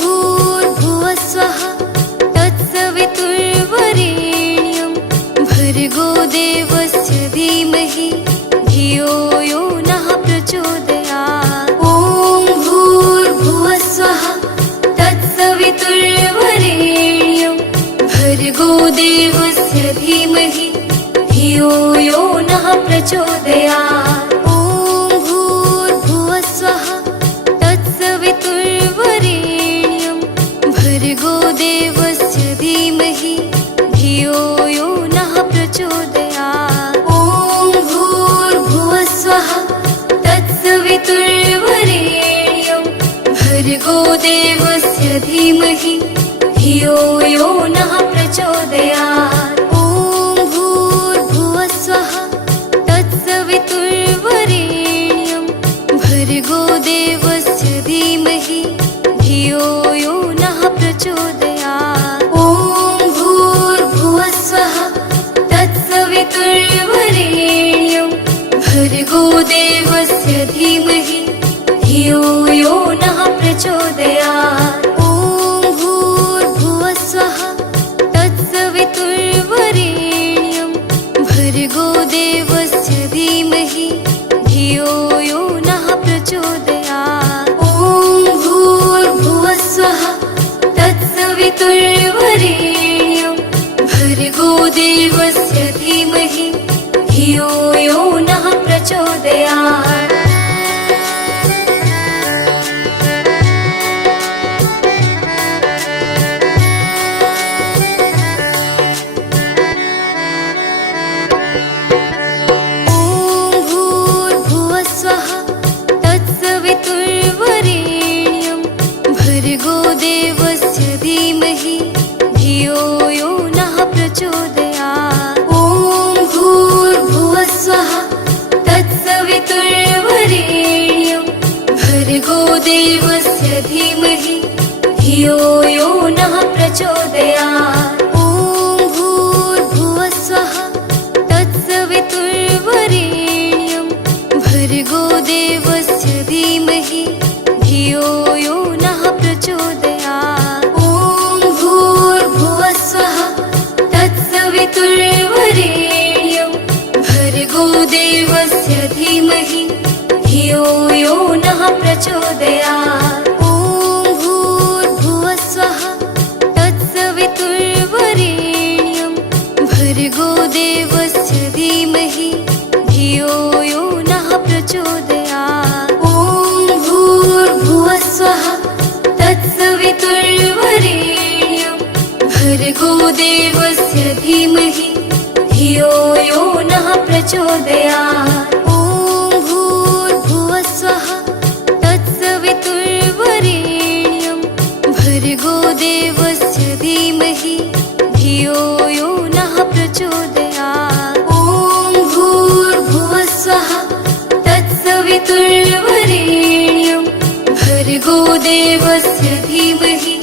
भूर्भुवः स्वः तत्सवितुर्वरेण्यं भर्गो देवस्य धीमहि धियो यो नः प्रचोदयात्। ॐ भूर्भुवः स्वः तत्सवितुर्वरेण्यं भर्गो देवस्य धीमहि धियो यो नः प्रचोदयात्। ॐ भूर्भुवः स्वः तत्सवितुर्वरेण्यं भर्गो देवस्य धीमहि धियो यो नः प्रचोदयात्। ॐ भूर्भुवः स्वः तत्सवितुर्वरेण्यं भर्गो देवस्य धीमहि धियो यो नः प्रचोदयात्। ॐ भूर्भुवः स्वः तत्सवितुर्वरेण्यं भर्गो देवस्य धीमहि धियो यो नः प्रचोदयात्। ॐ भूर्भुवः स्वः तत्सवितुर्वरेण्यं भर्गो देवस्य धीमहि धियो यो नः प्रचोदयात्। ॐ भूर्भुवः स्वः तत्सवितुर्वरेण्यं भर्गो देवस्य धीमहि धियो यो नः प्रचोदयात्। ॐ भूर्भुवः स्वः तत्सवितुर्वरेण्यं भर्गो देवस्य धीमहि धियो यो नः प्रचोदयात्। भर्गो देवस्य धीमहि धियो यो नः प्रचोदयात्। ॐ भूर्भुवः स्वः तत्सवितुर्वरेण्यं भर्गो देवस्य धीमहि धियो यो नः प्रचोदयात्। ॐ भूर्भुवः स्वः तत्सवितुर्वरेण्यं भर्गो देवस्य धीमहि धियो यो नः प्रचोदयात्। ॐ भूर्भुवः स्वः तत्सवितुर्वरेण्यं भर्गो देवस्य धीमहि धियो यो नः प्रचोदयात्। ॐ भूर्भुवः स्वः तत्सवितुर्वरेण्यं भर्गो देवस्य धीमहि धियो यो नः प्रचोदयात्। ॐ भूर्भुवः स्वः तत्सवितुर्वरेण्यं भर्गो देवस्य धीमहि धियो यो नः प्रचोदयात्। ॐ भूर्भुवः स्वः तत्सवितुर्वरेण्यं भर्गो देवस्य धीमहि धियो यो नः प्रचोदयात्। ॐ भूर्भुवः स्वः तत्सवितुर्वरेण्यं भर्गो देवस्य धीमहि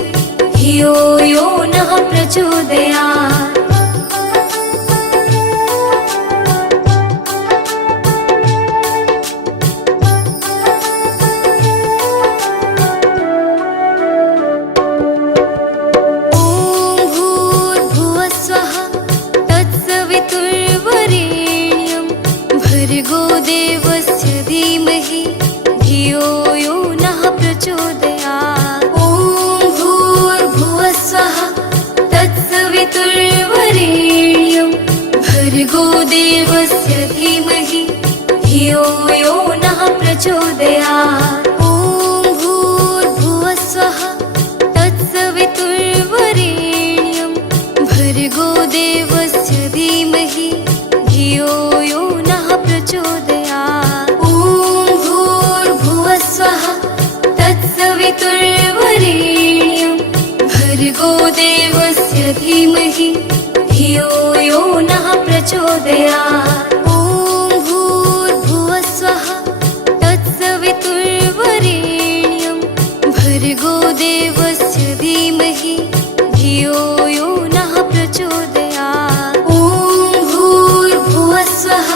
धियो यो नः प्रचोदयात्। भर्गो देवस्य धीमहि धियो यो नः प्रचोदयात्। ॐ भूर्भुवः स्वः तत्सवितुर्वरेण्यं भर्गो देवस्य धीमहि धियो यो नः प्रचोदयात्। ॐ भूर्भुवः स्वः तत्सवितुर्वरेण्यं भर्गो देवस्य धीमहि धियो यो नः प्रचोदयात्। ॐ भूर्भुवः स्वः तत्सवितुर्वरेण्यं भर्गो देवस्य धीमहि धियो यो नः प्रचोदयात्। ॐ भूर्भुवः स्वः तत्सवितुर्वरेण्यं भर्गो देवस्य धीमहि धियो यो नः प्रचोदयात्। ॐ भूर्भुवः स्वः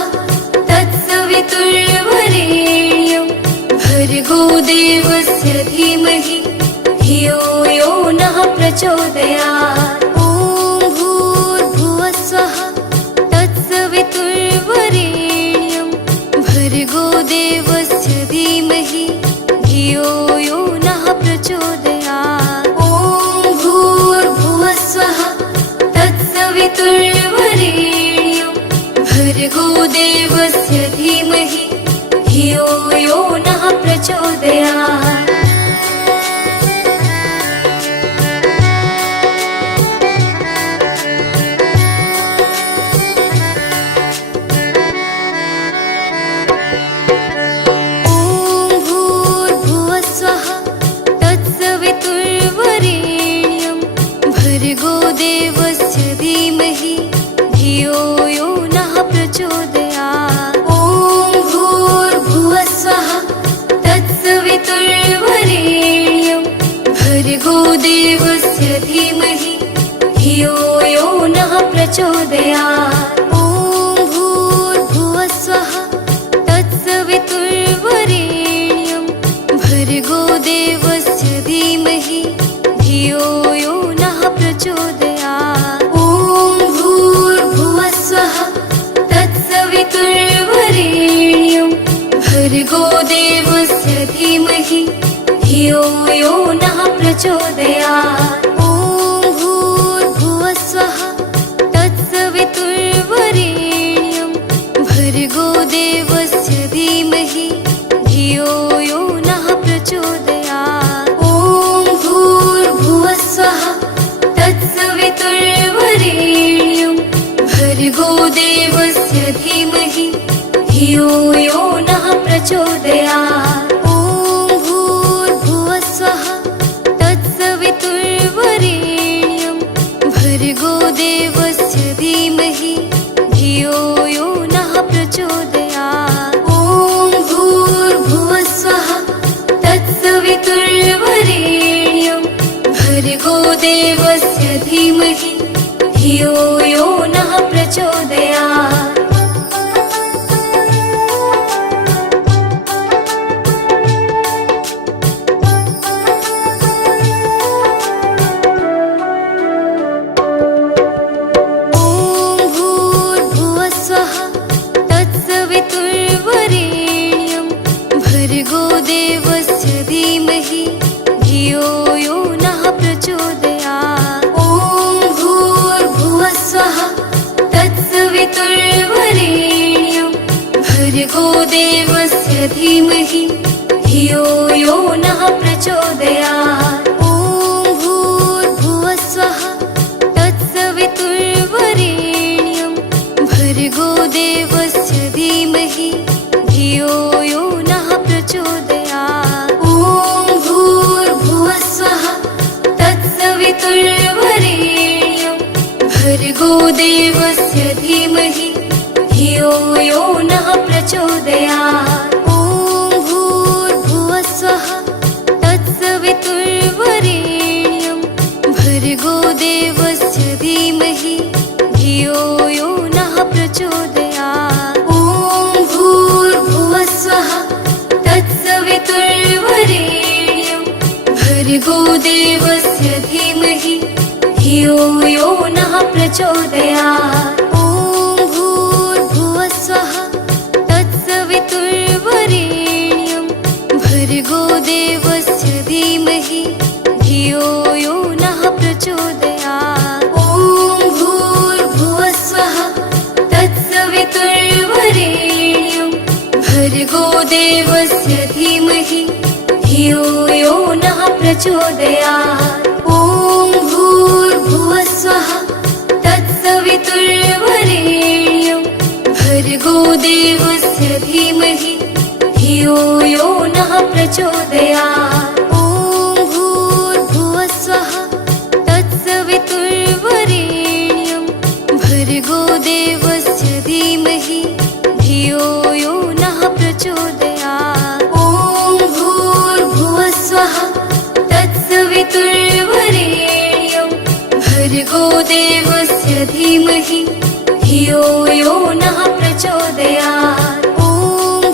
तत्सवितुर्वरेण्यं भर्गो देवस्य धीमहि धियो यो नः प्रचोदयात्। ॐ भूर्भुवस्वः तत्सवितुर्वरेण्यं भर्गो देवस्य धीमहि धियो यो नः प्रचोदयात्। ॐ भूर्भुवस्वः तत्सवितुर्वरेण्यं भर्गो देवस्य धीमहि धियो यो नः प्रचोदयात्। भर्गो देवस्य धीमहि धियो यो नः प्रचोदयात्। ॐ भूर्भुवस्वः तत्सवितुर्वरेण्यं भर्गो देवस्य धीमहि धियो यो नः प्रचोदयात्। ॐ भूर्भुवस्वः तत्सवितुर्वरेण्यं भर्गो देवस्य धीमहि धियो यो नः प्रचोदयात्। ॐ भूर्भुवस्वः तत्सवितुर्वरेण्यं भर्गो देवस्य धीमहि धियो यो नः प्रचोदयात्। ॐ भूर्भुवस्वः तत्सवितुर्वरेण्यं भर्गो देवस्य धीमहि धियो यो नः प्रचोदयात्। ॐ भूर्भुवस्वः तत्सवितुर्वरेण्यं भर्गो देवस्य धीमहि धियो यो नः प्रचोदयात्। ॐ भूर्भुवस्वः तत्सवितुर्वरेण्यं भर्गो देवस्य धीमहि धियो यो नः प्रचोदयात्। ॐ भूर्भुवस्वः तत्सवितुर्वरेण्यं भर्गो देवस्य धीमहि धियो यो नः प्रचोदयात्। ॐ भूर्भुवस्वः तत्सवितुर्वरेण्यं भर्गो देवस्य धीमहि धियो यो नः प्रचोदयात्। ॐ भूर्भुवस्वः तत्सवितुर्वरेण्यं भर्गो देवस्य धीमहि धियो यो नः प्रचोदयात्। ॐ भूर्भुवस्वः तत्सवितुर्वरेण्यं भर्गो देवस्य धीमहि धियो यो नः प्रचोदयात्। ॐ भूर्भुवस्वः तत्सवितुर्वरेण्यं भर्गो देवस्य धीमहि धियो यो नः प्रचोदयात्। ॐ भूर्भुवस्वः तत्सवितुर्वरेण्यं भर्गो देवस्य धीमहि धियो यो नः प्रचोदयात्। ॐ भूर्भुवस्वः तत्सवितुर्वरेण्यं भर्गो देवस्य धीमहि धियो यो नः प्रचोदयात्। ॐ भूर्भुवस्वः तत्सवितुर्वरेण्यं भर्गो देवस्य धीमहि धियो यो नः प्रचोदयात्। ॐ भूर्भुवस्वः तत्सवितुर्वरेण्यं भर्गो देवस्य धीमहि धियो यो नः प्रचोदयात्। ॐ भूर्भुवस्वः तत्सवितुर्वरेण्यं भर्गो देवस्य धीमहि धियो यो नः प्रचोदयात्। ॐ भूर्भुवस्वः तत्सवितुर्वरेण्यं भर्गो देवस्य धीमहि धियो यो नः प्रचोदयात्। ॐ भूर्भुवस्वः तत्सवितुर्वरेण्यं भर्गो देवस्य धीमहि धियो यो नः प्रचोदयात्। ॐ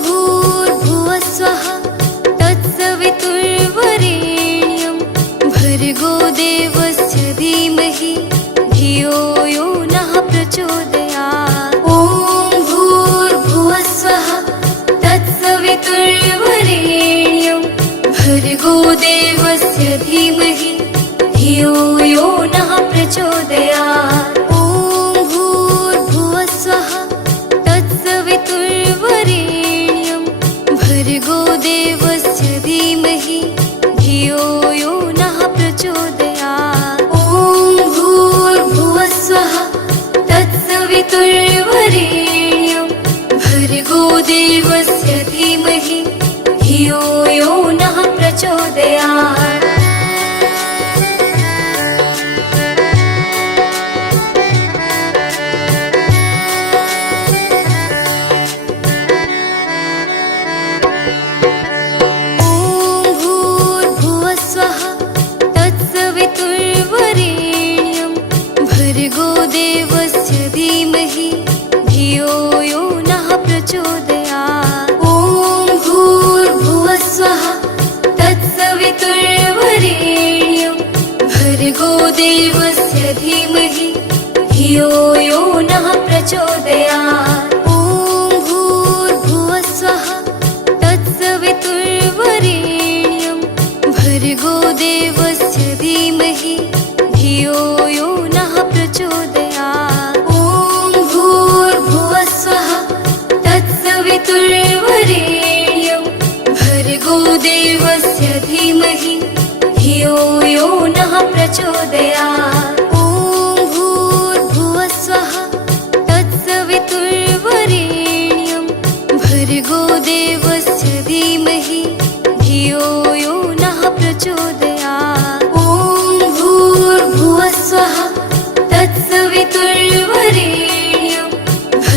भूर्भुवस्वः तत्सवितुर्वरेण्यं धियो यो नः प्रचोदयात्। ॐ भूर्भुवः स्वः तत्सवितुर्वरेण्यं भर्गो देवस्य धीमहि धियो यो नः प्रचोदयात्। ॐ भूर्भुवः स्वः तत्सवितुर्वरेण्यं भर्गो देवस्य धीमहि धियो यो नः प्रचोदयात्। ॐ भूर्भुवः स्वः तत्सवितुर्वरेण्यं भर्गो देवस्य धीमहि धियो यो नः प्रचोदयात्। भर्गो देवस्य धीमहि धियो यो नः प्रचोदयात्। ॐ भूर्भुवः स्वः तत्सवितुर्वरेण्यं भर्गो देवस्य धीमहि धियो यो नः प्रचोदयात्। ॐ भूर्भुवः स्वः तत्सवितुर्वरेण्यं भर्गो देवस्य धीमहि धियो यो नः प्रचोदयात्। ॐ भूर्भुवः स्वः तत्सवितुर्वरेण्यं भर्गो देवस्य धीमहि धियो यो नः प्रचोदयात्। ॐ भूर्भुवः स्वः तत्सवितुर्वरेण्यं भर्गो देवस्य धीमहि धियो यो नः प्रचोदयात्। ॐ भूर्भुवः स्वः तत्सवितुर्वरेण्यं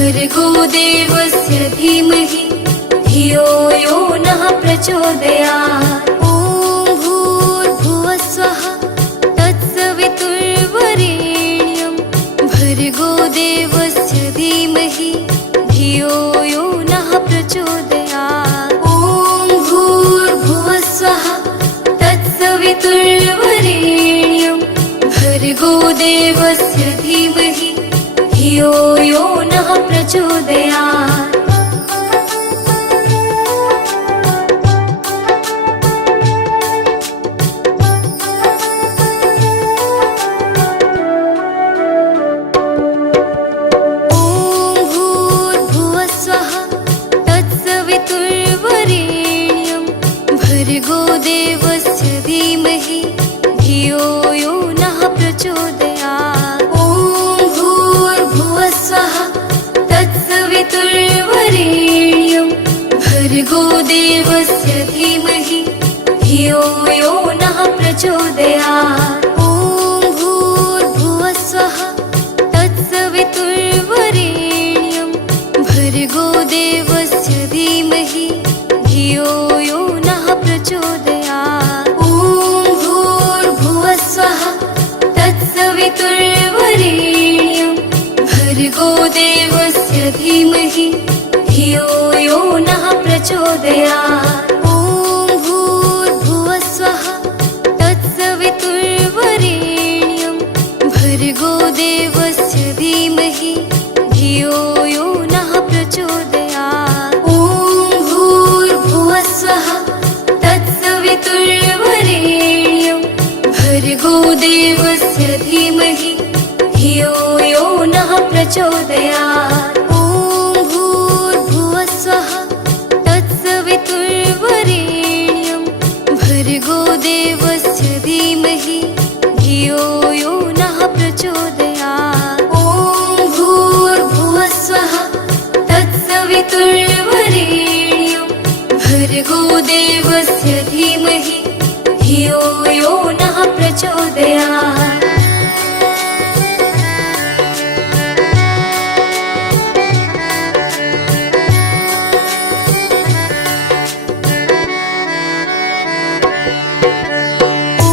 भर्गो देवस्य धीमहि धियो यो नः प्रचोदयात्। ॐ भूर्भुवः स्वः तत्सवितुर्वरेण्यं भर्गो देवस्य धीमहि धियो यो नः प्रचोदयात्। ॐ भूर्भुवः स्वः तत्सवितुर्वरेण्यं भर्गो देवस्य धीमहि धियो यो नः प्रचोदयात्। भर्गो देवस्य धीमहि धियो यो नः प्रचोदयात्। ॐ भूर्भुवः स्वः तत्सवितुर्वरेण्यं भर्गो देवस्य धीमहि धियो यो नः प्रचोदयात्। ॐ भूर्भुवः स्वः तत्सवितुर्वरेण्यं भर्गो देवस्य धीमहि धियो यो नः प्रचोदयात्। ॐ भूर्भुवः स्वः तत्सवितुर्वरेण्यं भर्गो देवस्य धीमहि धियो यो नः प्रचोदयात्। ॐ भूर्भुवः स्वः तत्सवितुर्वरेण्यं भर्गो देवस्य धीमहि धियो यो नः प्रचोदयात्। ॐ भूर्भुवः स्वः तत्सवितुर्वरेण्यं भर्गो देवस्य धीमहि धियो यो नः प्रचोदयात्। ॐ भूर्भुवः स्वः तत्सवितुर्वरेण्यं भर्गो देवस्य धीमहि धियो यो नः प्रचोदयात्। ॐ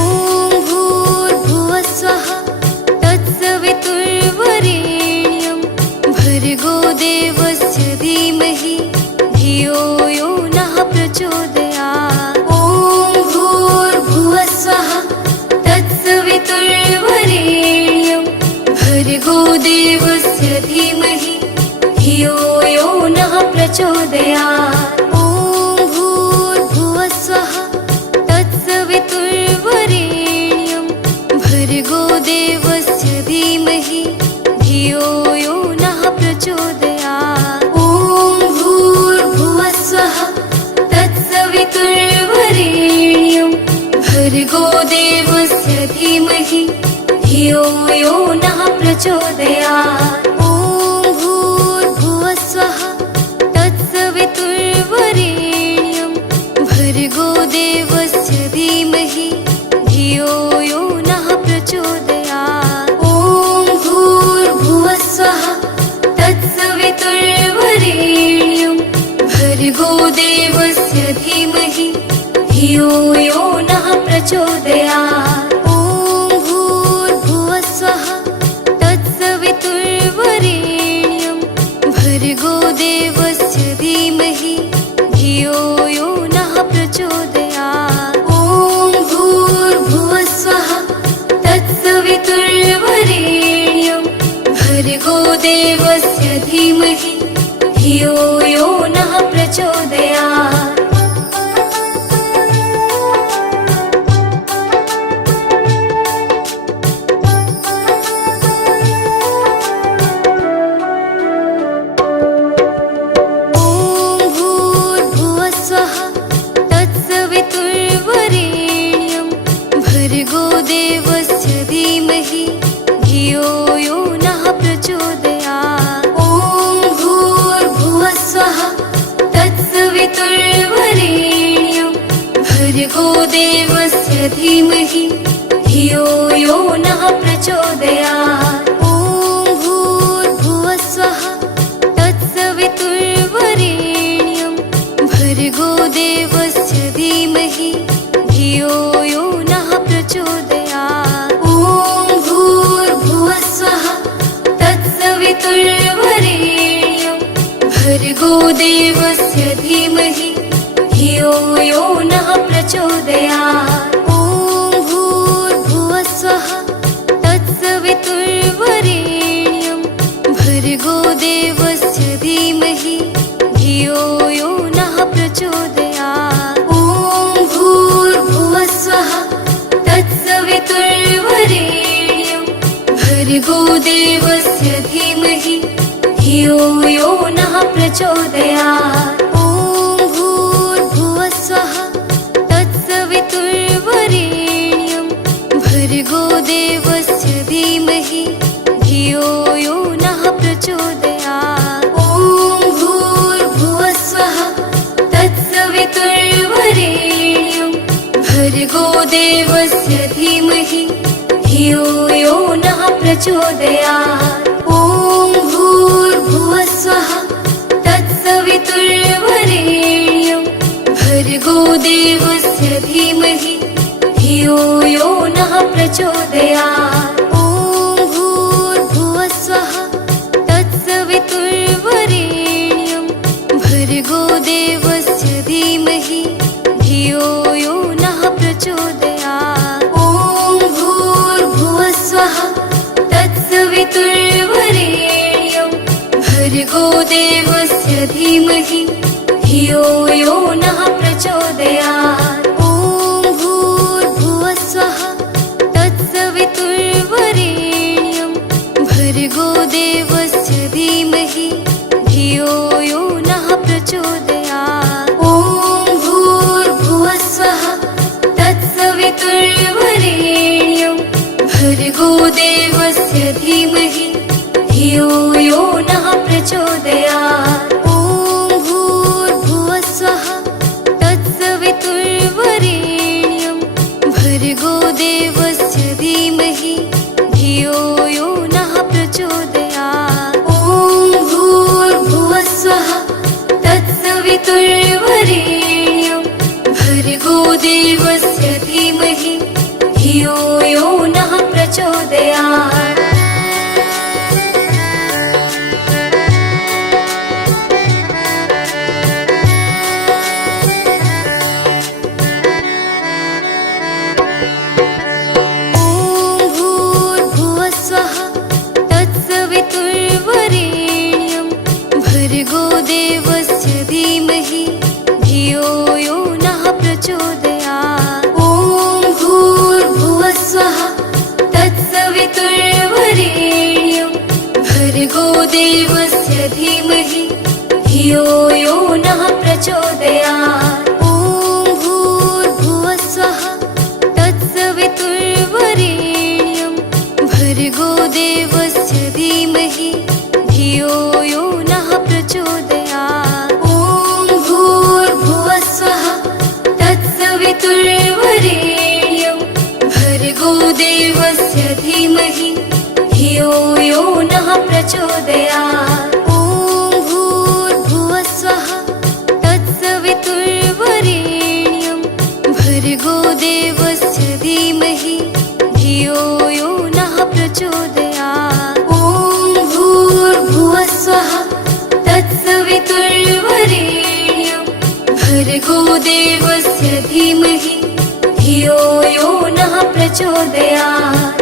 भूर्भुवः स्वः तत्सवितुर्वरेण्यं भर्गो देवस्य धीमहि धियो यो नः प्रचोदयात्। प्रचोदयात्। ॐ भूर्भुवः स्वः तत्सवितुर्वरेण्यं प्रचोदयात्। ॐ भूर्भुवः स्वः तत्सवितुर्वरेण्यं भर्गो देवस्य धीमहि धियो यो नः प्रचोदयात्। ॐ भूर्भुवः स्वः तत्सवितुर्वरेण्यं भर्गो देवस्य धीमहि धियो यो नः प्रचोदयात्। ॐ भूर्भुवः स्वः तत्सवितुर्वरेण्यं भर्गो देवस्य धीमहि धियो यो नः प्रचोदयात्। ॐ भूर्भुवः स्वः तत्सवितुर्वरेण्यं भर्गो देवस्य धीमहि धियो यो नः प्रचोदयात्। ॐ भूर्भुवः स्वः तत्सवितुर्वरेण्यं भर्गो देवस्य धीमहि धियो यो नः प्रचोदयात्। ॐ भूर्भुवः स्वः तत्सवितुर्वरेण्यं भर्गो देवस्य धीमहि धियो यो नः प्रचोदयात्। भर्गो देवस्य धीमहि धियो यो नः प्रचोदयात्। ॐ भूर्भुवः स्वः तत्सवितुर्वरेण्यं भर्गो देवस्य धीमहि धियो यो नः प्रचोदयात्। ॐ भूर्भुवः स्वः तत्सवितुर्वरेण्यं भर्गो देवस्य धीमहि धियो यो नः प्रचोदयात्। ॐ भूर्भुवः स्वः तत्सवितुर्वरेण्यं भर्गो देवस्य धीमहि धियो यो नः प्रचोदयात्। ॐ भूर्भुवः स्वः तत्सवितुर्वरेण्यं भर्गो देवस्य धीमहि धियो यो नः प्रचोदयात्। ॐ भूर्भुवः स्वः तत्सवितुर्वरेण्यं भर्गो देवस्य धीमहि धियो यो नः प्रचोदयात्। ॐ भूर्भुवः स्वः तत्सवितुर्वरेण्यं भर्गो देवस्य धीमहि धियो यो नः प्रचोदयात्। ॐ भूर्भुवः स्वः तत्सवितुर्वरेण्यं भर्गो देवस्य धीमहि धियो यो नः प्रचोदयात्। ॐ भूर्भुवः स्वः तत्सवितुर्वरेण्यं भर्गो देवस्य धीमहि धियो यो नः प्रचोदयात्। ॐ भूर्भुवः स्वः तत्सवितुर्वरेण्यं भर्गो देवस्य धीमहि धियो यो नः प्रचोदयात्। ॐ भूर्भुवः स्वः तत्सवितुर्वरेण्यं भर्गो देवस्य धीमहि धियो यो नः प्रचोदयात्। ॐ भूर्भुवः स्वः तत्सवितुर्वरेण्यं भर्गो देवस्य धीमहि धियो यो नः प्रचोदयात्। ॐ भूर्भुवः स्वः तत्सवितुर्वरेण्यं भर्गो देवस्य धीमहि धियो यो नः प्रचोदयात्। ॐ भूर्भुवः स्वः तत्सवितुर्वरेण्यं भर्गो देवस्य धीमहि धियो यो नः प्रचोदयात्। ॐ भूर्भुवः स्वः तत्सवितुर्वरेण्यं भर्गो देवस्य धीमहि धियो यो नः प्रचोदयात्। भर्गो देवस्य धियो यो नः प्रचोदयात्। ॐ भूर्भुवः स्वः तत्सवितुर्वरेण्यं भर्गो देवस्य धीमहि धियो यो नः प्रचोदयात्। ॐ भूर्भुवः स्वः तत्सवितुर्वरेण्यं भर्गो देवस्य धीमहि धियो यो नः प्रचोदयात्। ॐ भूर्भुवः स्वः तत्सवितुर्वरेण्यं भर्गो देवस्य धीमहि धियो यो नः प्रचोदयात्। ॐ भूर्भुवः स्वः तत्सवितुर्वरेण्यं भर्गो देवस्य धीमहि धियो यो नः प्रचोदयात्।